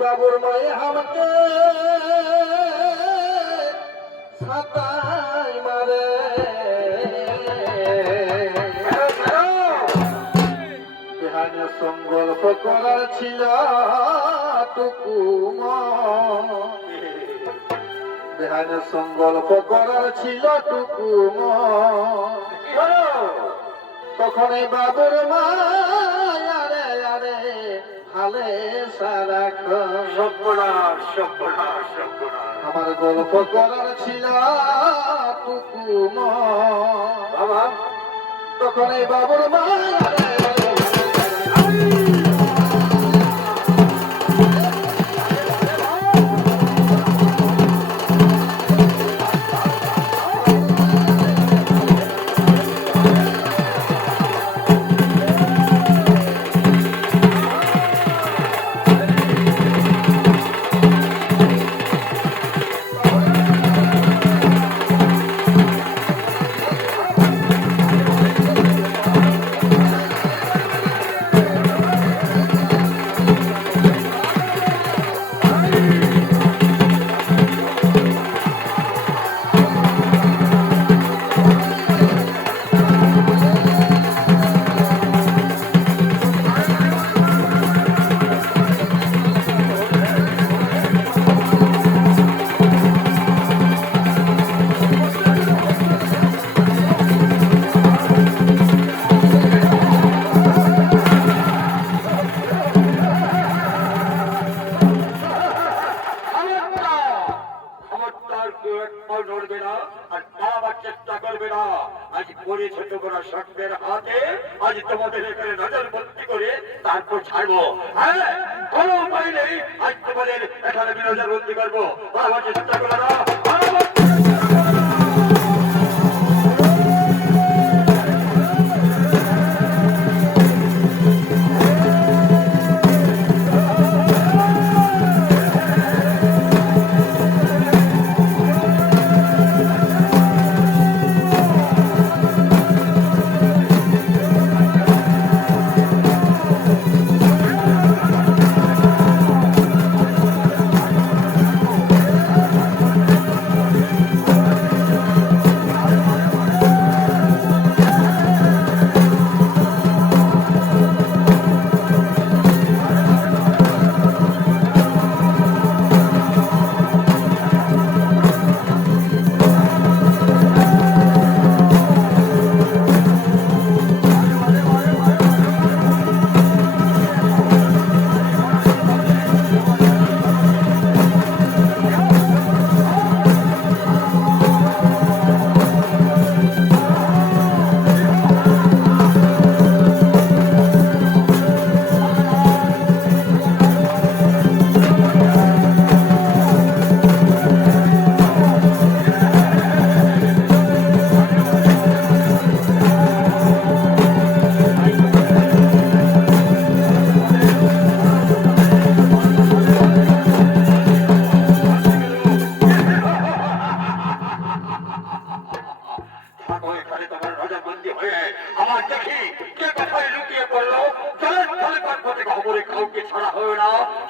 বাবুর মায়ে আমাকে ছাতাই মারে বিহান সংকল্প করার ছিল টুকু বিহান সংকল্প করার ছিল টুকু তখন এই বাবুর মা আরে আরে হালে সারা আমার গল্প করার ছিল টুকু বাবা তখন এই বাবুর মা আজ তোমাদের এখানে নজর বন্দি করে তারপর ছাড়বো। হ্যাঁ কোনো উপায় নেই, আজ তোমাদের এখানে নজর বন্দি করবো। চেষ্টা করো না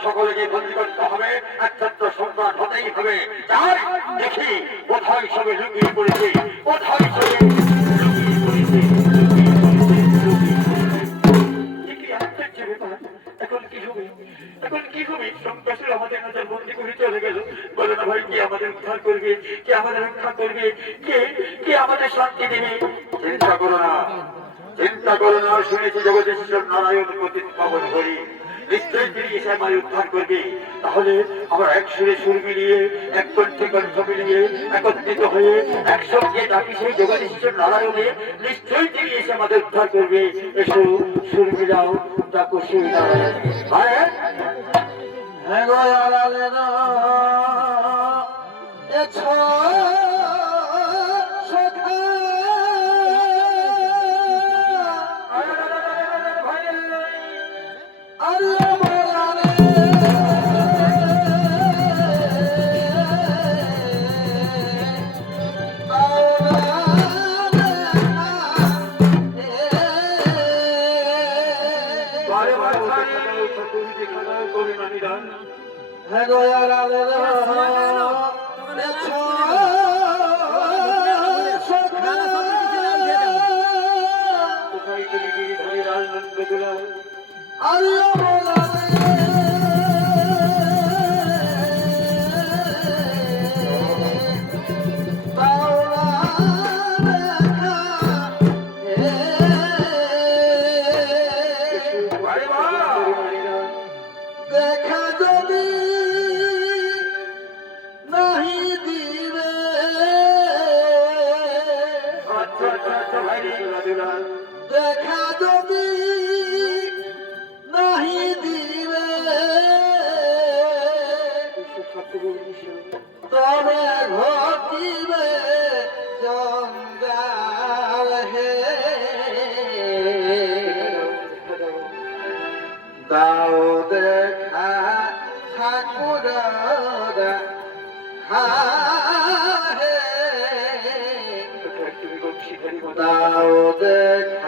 সকলকে বন্দী করতে হবে, একমাত্র সম্রাট হতেই হবে। তাই দেখি কোথায় সবে লুকিয়ে পড়েছে, কোথায় সবে এখন কি হবে, এখন কি হবে? সন্ত্রাসীরা আমাদের নজর বন্দী করে চলে গেল। বলো না ভাই, কে আমাদের উদ্ধার করবে, কে আমাদের রক্ষা করবে, কে আমাদের শান্তি দেবে? চিন্তা করো না, চিন্তা করো না। শুনেছি জগদীশ্বর নারায়ণ পতিত পাবন করি, নিশ্চয় তিনি এসে আমায় উদ্ধার করবে। তাহলে আমরা এক সুরে সুর মিলিয়ে, এক কণ্ঠে কণ্ঠ মিলিয়ে, একত্রিত হয়ে একসঙ্গে ডাকি সেই জগদীশ্বর নারায়ণে, নিশ্চয়ই তিনি এসে আমাদের উদ্ধার করবে। এসো সুর মিলাও, ডাকো সুর নারায়ণ। হ্যাঁ দয়াল কোথায় তুমি গিরিধারী রাজনন্দ দুলাল? আরে বাহ! দেখা যদি নাহি দিবে আচ্ছা আচ্ছা আচ্ছা ভাই রে দুলাল। দেখা যদি নাহি দিবে তবে ঘটিবে জঞ্জাল হে দাও দেখা ঠাকুর হে কোথায় তুমি বংশীধারী দাও দেখা